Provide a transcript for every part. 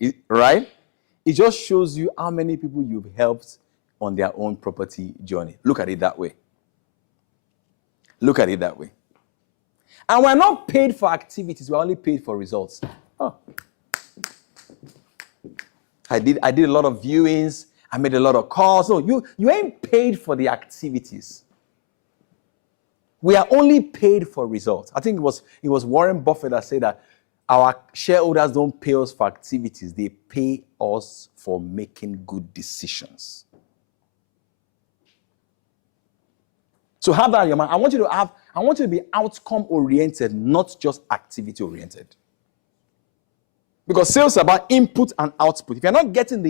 good, right? It just shows you how many people you've helped on their own property journey. Look at it that way. Look at it that way. And we're not paid for activities, we're only paid for results. Oh. I did a lot of viewings, I made a lot of calls. No, you ain't paid for the activities. We are only paid for results. I think it was Warren Buffett that said that our shareholders don't pay us for activities, they pay us for making good decisions. So have that in your mind. I want you to be outcome oriented, not just activity oriented. Because sales is about input and output. If you're not getting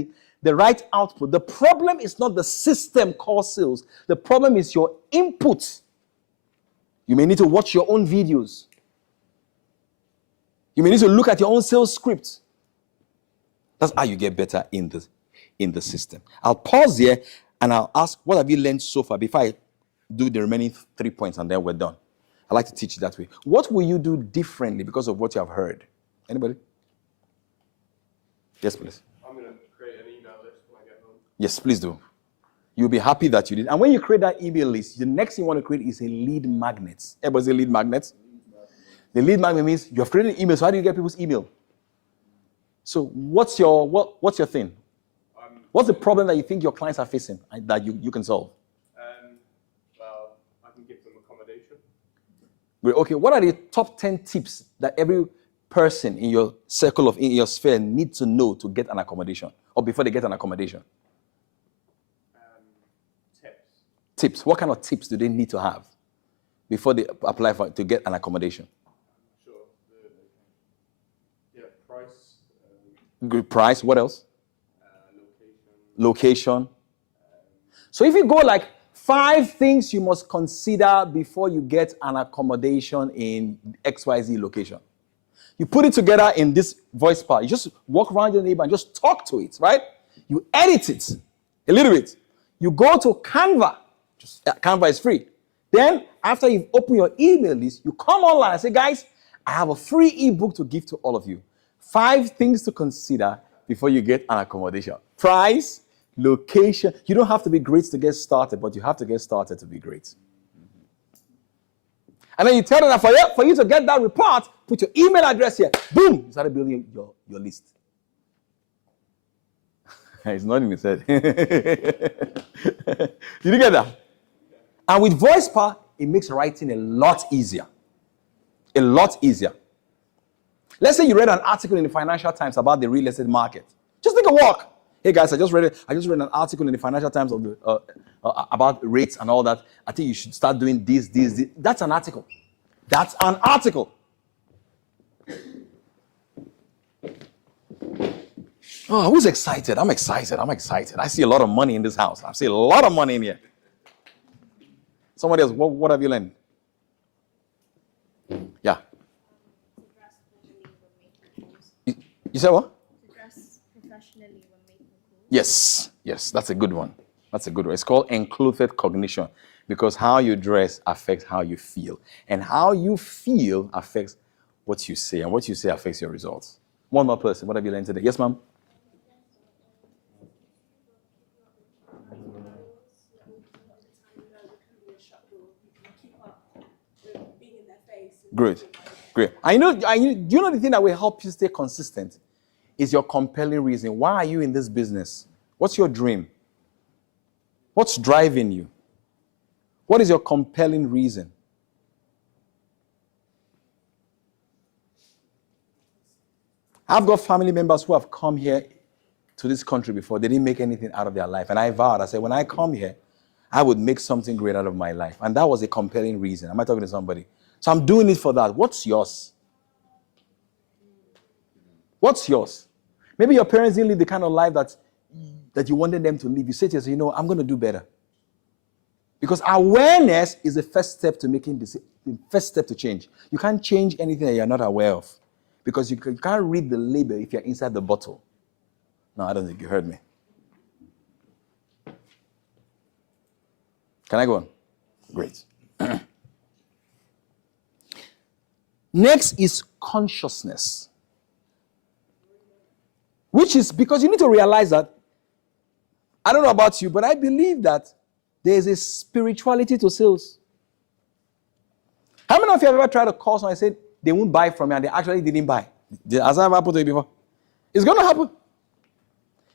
the right output, the problem is not the system called sales. The problem is your input. You may need to watch your own videos. You may need to look at your own sales script. That's how you get better in the system. I'll pause here and I'll ask, what have you learned so far before I do the remaining 3 points and then we're done. I like to teach it that way. What will you do differently because of what you have heard? Anybody? Yes, please. I'm going to create an email list when I get home. Yes, please do. You'll be happy that you did. And when you create that email list, the next thing you want to create is a lead magnet. Everybody say lead magnet? The lead magnet means you have created an email, so how do you get people's email? So what's your thing? What's the problem that you think your clients are facing and that you can solve? Well, I can give them accommodation. Okay, what are the top 10 tips that every person in your circle in your sphere needs to know to get an accommodation or before they get an accommodation? Tips. What kind of tips do they need to have before they apply to get an accommodation? Sure. Price. Good price. What else? Location. So if you go like 5 things you must consider before you get an accommodation in XYZ location. You put it together in this voice part. You just walk around your neighbor and just talk to it, right? You edit it a little bit. You go to Canva. Canva is free. Then, after you've opened your email list, you come online and say, guys, I have a free ebook to give to all of you. 5 things to consider before you get an accommodation. Price, location. You don't have to be great to get started, but you have to get started to be great. And then you tell them that for you to get that report, put your email address here. Boom! You started building your list. It's not in his head. Did you get that? And with VoicePar, it makes writing a lot easier. A lot easier. Let's say you read an article in the Financial Times about the real estate market. Just take a walk. Hey guys, I just read an article in the Financial Times about rates and all that. I think you should start doing this. That's an article. That's an article. Oh, who's excited? I'm excited. I see a lot of money in this house. I see a lot of money in here. Somebody else, what have you learned? Yeah. You said what? To dress professionally when making calls. Yes, that's a good one. It's called enclothed cognition because how you dress affects how you feel. And how you feel affects what you say, and what you say affects your results. One more person, what have you learned today? Yes, ma'am? Great. Do you know the thing that will help you stay consistent is your compelling reason. Why are you in this business? What's your dream? What's driving you? What is your compelling reason? I've got family members who have come here to this country before. They didn't make anything out of their life. And I vowed, I said, when I come here, I would make something great out of my life. And that was a compelling reason. Am I talking to somebody? So I'm doing it for that. What's yours? What's yours? Maybe your parents didn't live the kind of life that you wanted them to live. You say to yourself, I'm going to do better. Because awareness is the first step to the first step to change. You can't change anything that you're not aware of. Because you can't read the label if you're inside the bottle. No, I don't think you heard me. Can I go on? Great. Next is consciousness. Which is because you need to realize that, I don't know about you, but I believe that there is a spirituality to sales. How many of you have ever tried to call someone and said they won't buy from you and they actually didn't buy? Has that ever happened to you before? It's going to happen.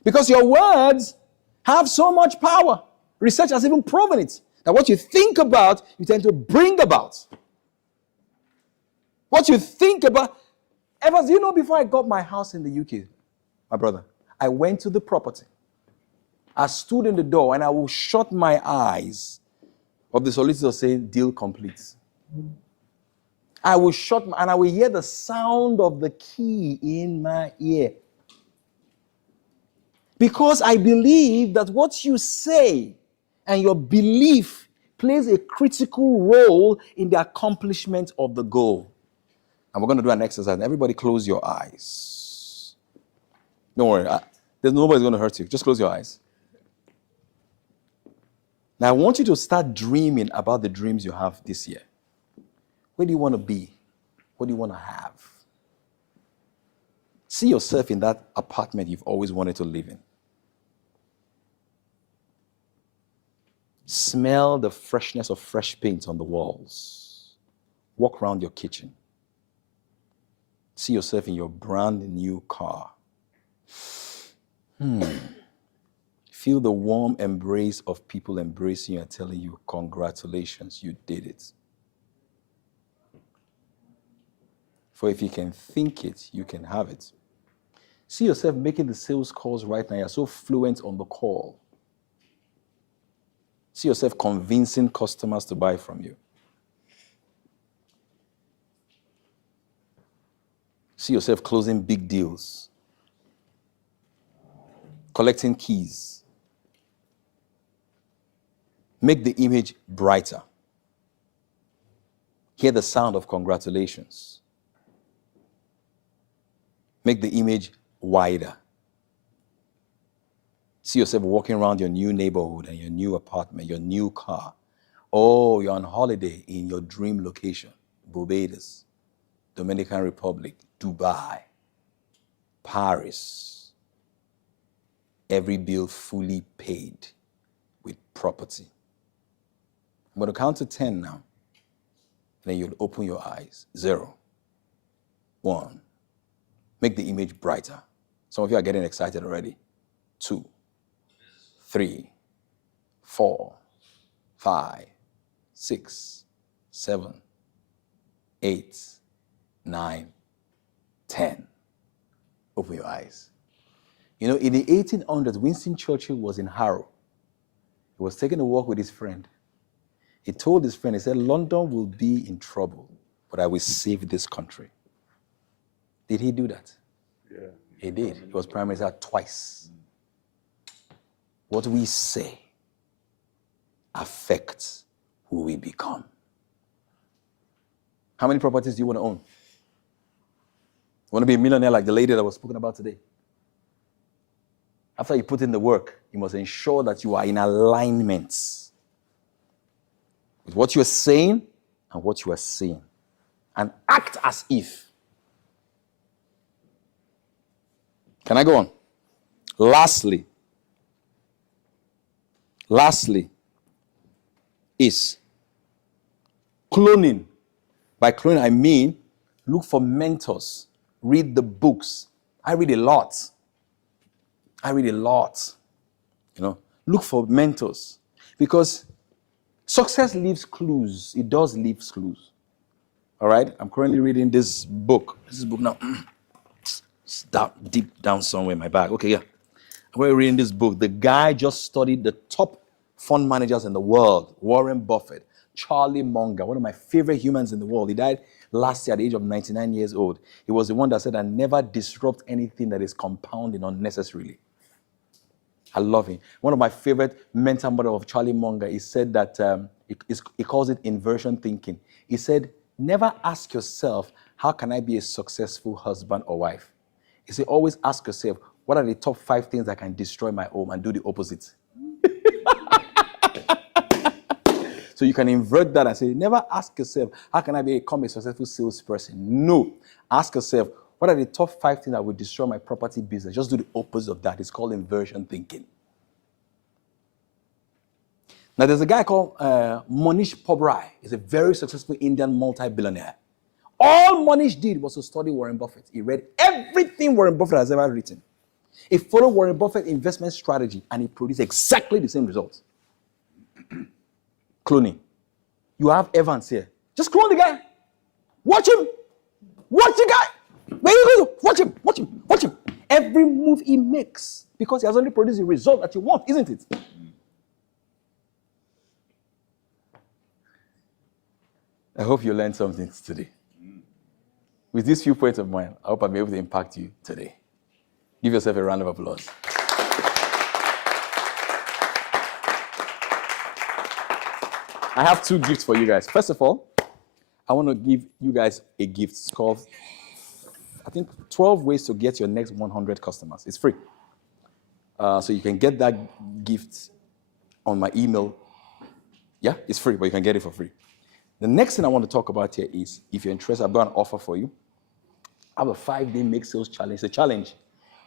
Because your words have so much power. Research has even proven it. That what you think about, you tend to bring about. What you think about. Evans, you know, before I got my house in the UK, my brother, I went to the property. I stood in the door and I will shut my eyes of the solicitor saying, deal complete. I will and I will hear the sound of the key in my ear. Because I believe that what you say and your belief plays a critical role in the accomplishment of the goal. And we're going to do an exercise. Everybody close your eyes. Don't worry. Nobody's going to hurt you. Just close your eyes. Now, I want you to start dreaming about the dreams you have this year. Where do you want to be? What do you want to have? See yourself in that apartment you've always wanted to live in. Smell the freshness of fresh paint on the walls. Walk around your kitchen. See yourself in your brand new car. Feel the warm embrace of people embracing you and telling you, congratulations, you did it. For if you can think it, you can have it. See yourself making the sales calls right now. You're so fluent on the call. See yourself convincing customers to buy from you. See yourself closing big deals. Collecting keys. Make the image brighter. Hear the sound of congratulations. Make the image wider. See yourself walking around your new neighborhood and your new apartment, your new car. Oh, you're on holiday in your dream location. Barbados, Dominican Republic, Dubai, Paris. Every bill fully paid with property. I'm going to count to 10 now. Then you'll open your eyes. 0, 1. Make the image brighter. Some of you are getting excited already. 2, 3, 4, 5, 6, 7, 8, 9, 10. Open your eyes. You know, in the 1800s, Winston Churchill was in Harrow. He was taking a walk with his friend. He told his friend, he said, London will be in trouble, but I will save this country. Did he do that? Yeah. He did. He was Prime Minister twice. What we say affects who we become. How many properties do you want to own? You want to be a millionaire like the lady that was spoken about today? After you put in the work, you must ensure that you are in alignment with what you are saying and what you are seeing. And act as if. Can I go on? Lastly is cloning. By cloning, I mean look for mentors. Read the books. I read a lot. You know, look for mentors. Because success leaves clues. It does leave clues. All right? I'm currently reading this book. This book now. It's deep down somewhere in my bag. Okay, yeah. We're reading this book. The guy just studied the top fund managers in the world. Warren Buffett, Charlie Munger, one of my favorite humans in the world. He died last year at the age of 99 years old. He was the one that said, I never disrupt anything that is compounding unnecessarily. I love him. One of my favorite mental model of Charlie Munger, he said that, he calls it inversion thinking. He said, never ask yourself, how can I be a successful husband or wife? He said, always ask yourself, what are the top 5 things that can destroy my home, and do the opposite. So you can invert that and say, never ask yourself, how can I become a successful salesperson? No. Ask yourself, What are the top 5 things that will destroy my property business? Just do the opposite of that. It's called inversion thinking. Now, there's a guy called Monish Pobrai. He's a very successful Indian multi-billionaire. All Monish did was to study Warren Buffett. He read everything Warren Buffett has ever written. He followed Warren Buffett's investment strategy, and he produced exactly the same results. Cloning. You have Evans here. Just clone the guy. Watch him. Watch the guy. Where you go? Watch him. Watch him. Watch him. Every move he makes, because he has only produced the result that you want, isn't it? I hope you learned something today. With these few points of mine, I hope I'll be able to impact you today. Give yourself a round of applause. I have 2 gifts for you guys. First of all, I want to give you guys a gift. It's called, I think, 12 ways to get your next 100 customers. It's free. So you can get that gift on my email. Yeah, it's free, but you can get it for free. The next thing I want to talk about here is, if you're interested, I've got an offer for you. I have a 5-day make sales challenge. It's a challenge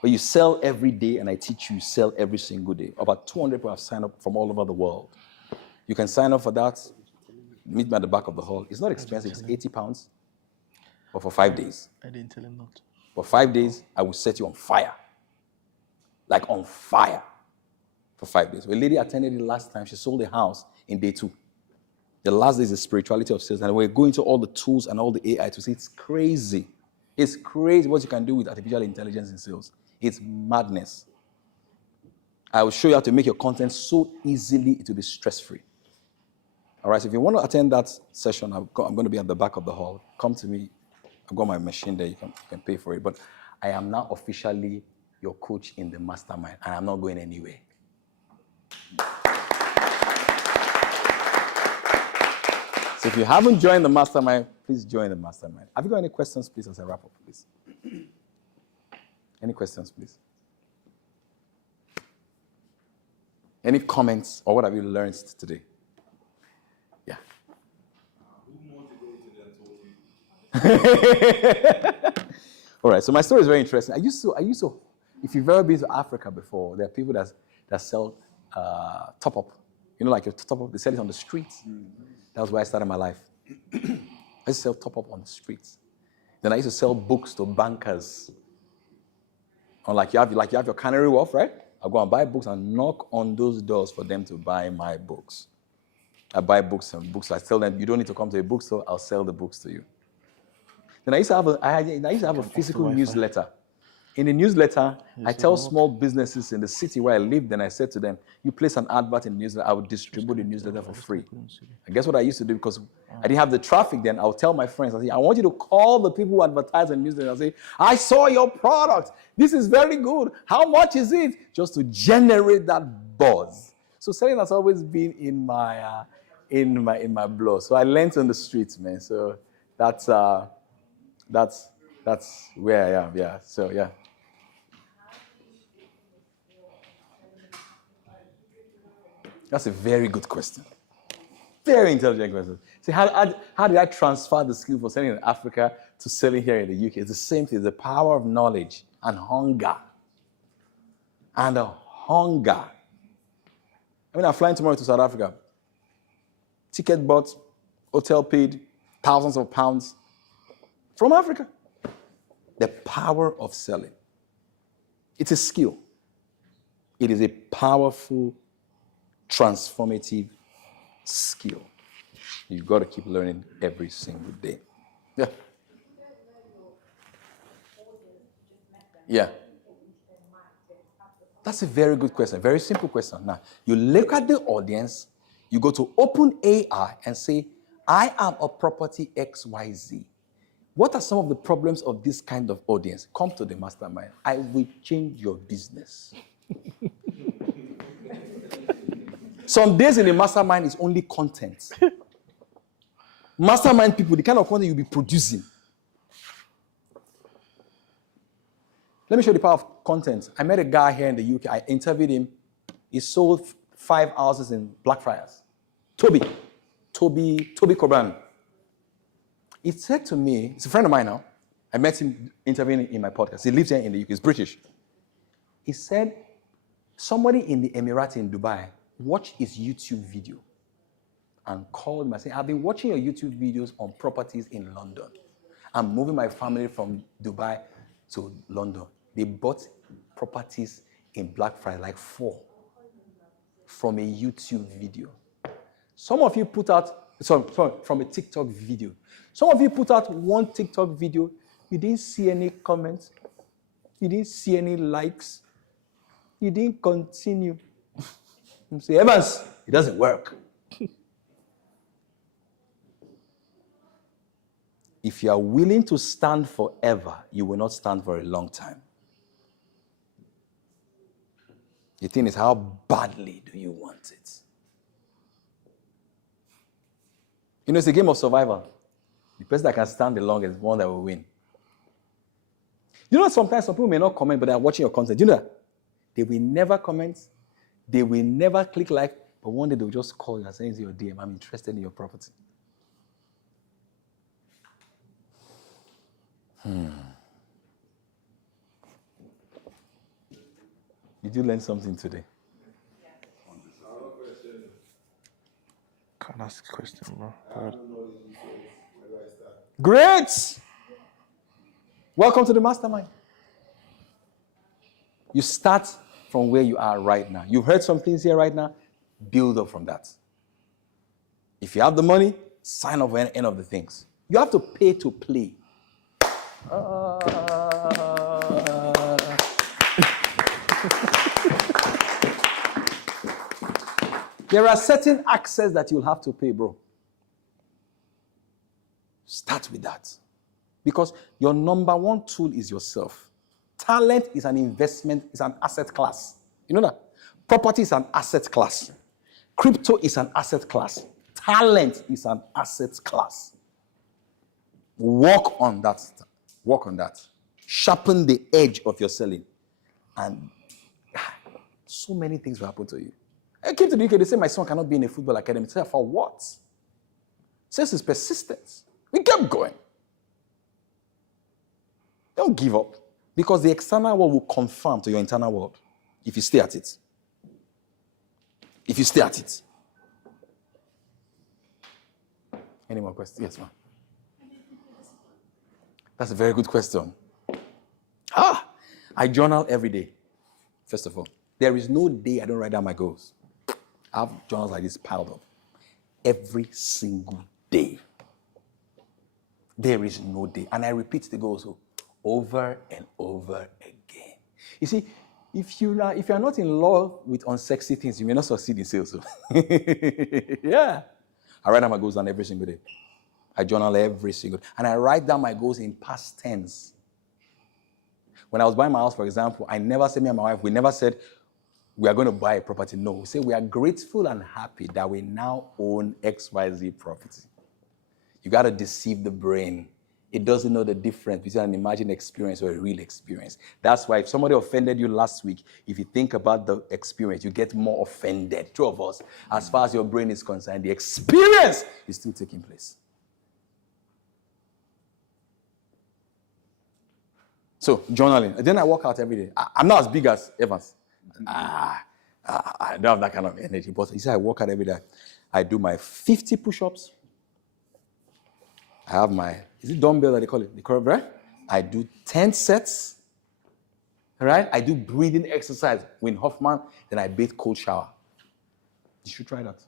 where you sell every day, and I teach you sell every single day. About 200 people have signed up from all over the world. You can sign up for that. Meet me at the back of the hall. It's not expensive. It's 80 pounds. But for 5 days. I didn't tell him not. For 5 days, I will set you on fire. Like on fire. For 5 days. A lady attended it last time. She sold a house in day 2. The last day is the spirituality of sales. And we're going to all the tools and all the AI to see. It's crazy. It's crazy what you can do with artificial intelligence in sales. It's madness. I will show you how to make your content so easily it will be stress-free. All right, so if you want to attend that session, I'm going to be at the back of the hall. Come to me. I've got my machine there. You can pay for it. But I am now officially your coach in the mastermind, and I'm not going anywhere. So if you haven't joined the mastermind, please join the mastermind. Have you got any questions, please, as I wrap up, please? Any questions, please? Any comments, or what have you learned today? Yeah. Who motivated and taught you? All right, so my story is very interesting. I used to, if you've ever been to Africa before, there are people that sell top-up. You know, like your top-up, they sell it on the streets. That was where I started my life. I used to sell top-up on the streets. Then I used to sell books to bankers. Or like you have your Canary Wharf, right? I'll go and buy books and knock on those doors for them to buy my books. I buy books and books. I tell them, you don't need to come to a bookstore. I'll sell the books to you. Then I used to have a physical newsletter. In the newsletter, I tell small businesses in the city where I lived, and I said to them, you place an advert in the newsletter, I would distribute the newsletter for free. And guess what I used to do? Because I didn't have the traffic then, I would tell my friends, I say, I want you to call the people who advertise in the newsletter and say, I saw your product. This is very good. How much is it? Just to generate that buzz. So selling has always been in my blood. So I learned on the streets, man. So that's where I am. Yeah. So yeah. That's a very good question. Very intelligent question. See, how did I transfer the skill for selling in Africa to selling here in the UK? It's the same thing. It's the power of knowledge and hunger. And a hunger. I mean, I'm flying tomorrow to South Africa. Ticket bought, hotel paid, thousands of pounds from Africa. The power of selling. It's a skill. It is a powerful, transformative skill. You've got to keep learning every single day. Yeah. Yeah. That's a very good question. Very simple question. Now, you look at the audience, you go to OpenAI and say, I am a property XYZ. What are some of the problems of this kind of audience? Come to the mastermind. I will change your business. Some days in the mastermind is only content. Mastermind people, the kind of content you'll be producing. Let me show you the power of content. I met a guy here in the UK. I interviewed him. He sold 5 houses in Blackfriars. Toby Coburn. He said to me, he's a friend of mine now. I met him interviewing in my podcast. He lives here in the UK. He's British. He said somebody in the Emirates in Dubai watched his YouTube video and called me and said, I've been watching your YouTube videos on properties in London. I'm moving my family from Dubai to London. They bought properties in Black Friday, like 4, from a YouTube video. Some of you put out, from a TikTok video. Some of you put out one TikTok video, you didn't see any comments, you didn't see any likes, you didn't continue. You say, Evans, it doesn't work. If you are willing to stand forever, you will not stand for a long time. The thing is, how badly do you want it? You know, it's a game of survival. The person that can stand the longest is the one that will win. You know, sometimes some people may not comment, but they're watching your content. You know that? They will never comment. They will never click like, but one day they'll just call you and say, your DM, I'm interested in your property. Did you learn something today? Can't ask a question, bro. God. Great! Welcome to the mastermind. You start from where you are right now. You've heard some things here right now. Build up from that. If you have the money, sign up for any of the things. You have to pay to play. There are certain access that you'll have to pay, bro. Start with that. Because your number one tool is yourself. Talent is an investment, is an asset class. You know that? Property is an asset class. Crypto is an asset class. Talent is an asset class. Work on that. Work on that. Sharpen the edge of your selling. And so many things will happen to you. I came to the UK, they say my son cannot be in a football academy. I said, for what? Says it's persistence. We kept going. Don't give up. Because the external world will conform to your internal world if you stay at it. If you stay at it. Any more questions? Yes, ma'am. That's a very good question. I journal every day, first of all. There is no day I don't write down my goals. I have journals like this piled up. Every single day. There is no day. And I repeat the goals over and over again. You see, if you are not in love with unsexy things, you may not succeed in sales. Yeah. I write down my goals down every single day. I journal every single day. And I write down my goals in past tense. When I was buying my house, for example, I never said, me and my wife, we never said, we are going to buy a property. No, we say we are grateful and happy that we now own XYZ property. You got to deceive the brain. It doesn't know the difference between an imagined experience or a real experience. That's why if somebody offended you last week, if you think about the experience, you get more offended. Two of us, as far as your brain is concerned, the experience is still taking place. So, journaling. Then I work out every day. I'm not as big as Evans. I don't have that kind of energy. But you see, I work out every day. I do my 50 push-ups. I have my, is it dumbbell that they call it? The curve, right? I do 10 sets. Right? I do breathing exercise. Wim Hoffman, then I bathe cold shower. You should try that.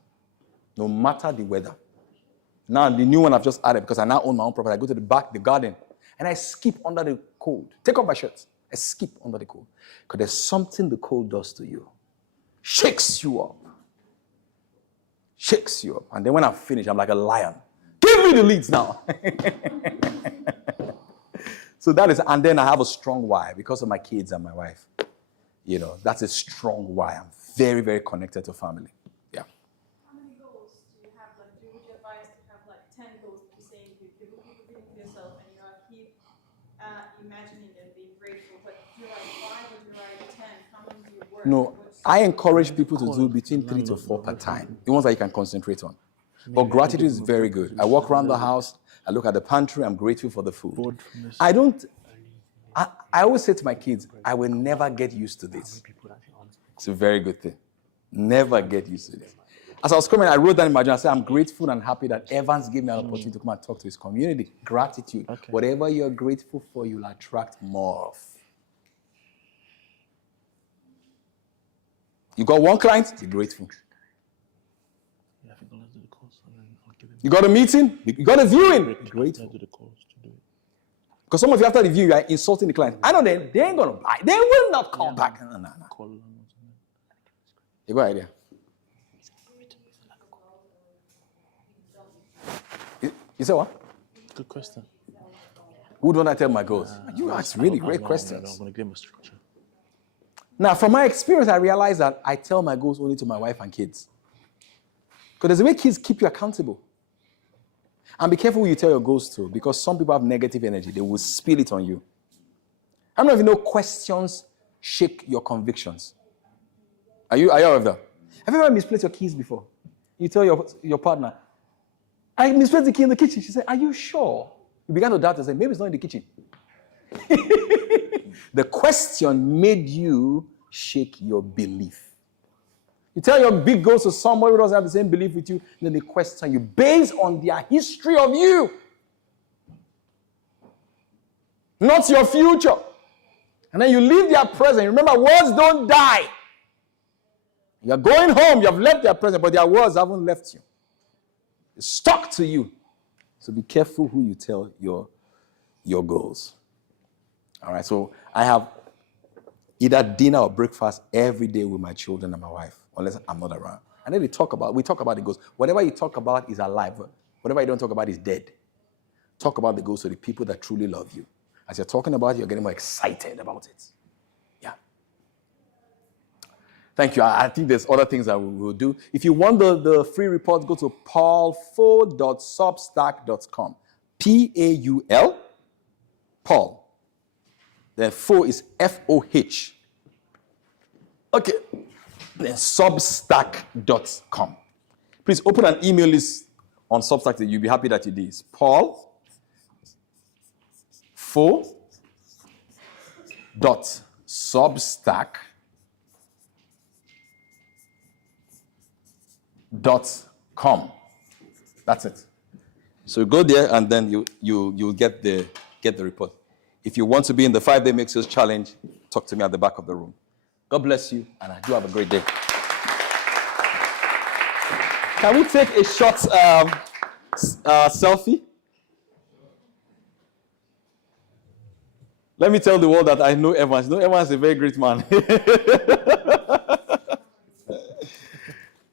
No matter the weather. Now, the new one I've just added, because I now own my own property, I go to the back, the garden, and I skip under the cold. Take off my shirt. I skip under the cold. Because there's something the cold does to you. Shakes you up. Shakes you up. And then when I finish, I'm like a lion. Give me the leads now. So that is, and then I have a strong why because of my kids and my wife. You know, that's a strong why. I'm very, very connected to family. Yeah. How many goals do you have? Like, would you advise to have like 10 goals to be saying you keep repeating to yourself and keep imagining them, being grateful? But do you write 5 or do you write 10? How many do you work? No, I encourage people to do between 3 to 4 per time. The ones that you can concentrate on. But gratitude is very good. I walk around the house, I look at the pantry, I'm grateful for the food. Boredness. I always say to my kids, I will never get used to this. It's a very good thing. Never get used to this. As I was coming, I wrote down in my journal, I said, I'm grateful and happy that Evans gave me an opportunity to come and talk to his community. Gratitude. Okay. Whatever you're grateful for, you'll attract more of. You got one client, be grateful. Yeah, I think I'll do the course and then I'll give him. You got a meeting, you got a viewing, be grateful. I'll do the course to do it. Because some of you, after the view, you are insulting the client. I know they ain't going to buy. They will not come back. No. Call them. You got an idea? You say what? Good question. Who don't I tell my goals? You ask really great questions. I'm going to give him a structure. Now, from my experience, I realized that I tell my goals only to my wife and kids. Because there's a way kids keep you accountable. And be careful who you tell your goals to, because some people have negative energy. They will spill it on you. I don't know if you know questions shake your convictions. Are you aware of that? Have you ever misplaced your keys before? You tell your partner, I misplaced the key in the kitchen. She said, are you sure? You began to doubt and say, maybe it's not in the kitchen. The question made you shake your belief. You tell your big goals to somebody who doesn't have the same belief with you, then they question you based on their history of you, not your future. And then you leave their presence. Remember, words don't die. You're going home, you have left their presence, but their words haven't left you. It's stuck to you. So be careful who you tell your goals. All right, so I have either dinner or breakfast every day with my children and my wife, unless I'm not around. And then we talk about the goals. Whatever you talk about is alive. Whatever you don't talk about is dead. Talk about the goals to the people that truly love you. As you're talking about it, you're getting more excited about it. Yeah. Thank you. I think there's other things that we will do. If you want the free report, go to paulfo.substack.com. Paul, Paul. Then Fo is F-O-H. Okay. Then substack.com. Please open an email list on Substack. You'll be happy that you did. It's Paul Fo.substack.com. That's it. So go there and then you'll get the report. If you want to be in the 5-day Make Sales Challenge, talk to me at the back of the room. God bless you, and I do have a great day. Can we take a short selfie? Let me tell the world that I know Evans. No, Evans is a very great man.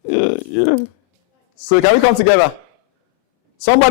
Yeah. So can we come together? Somebody.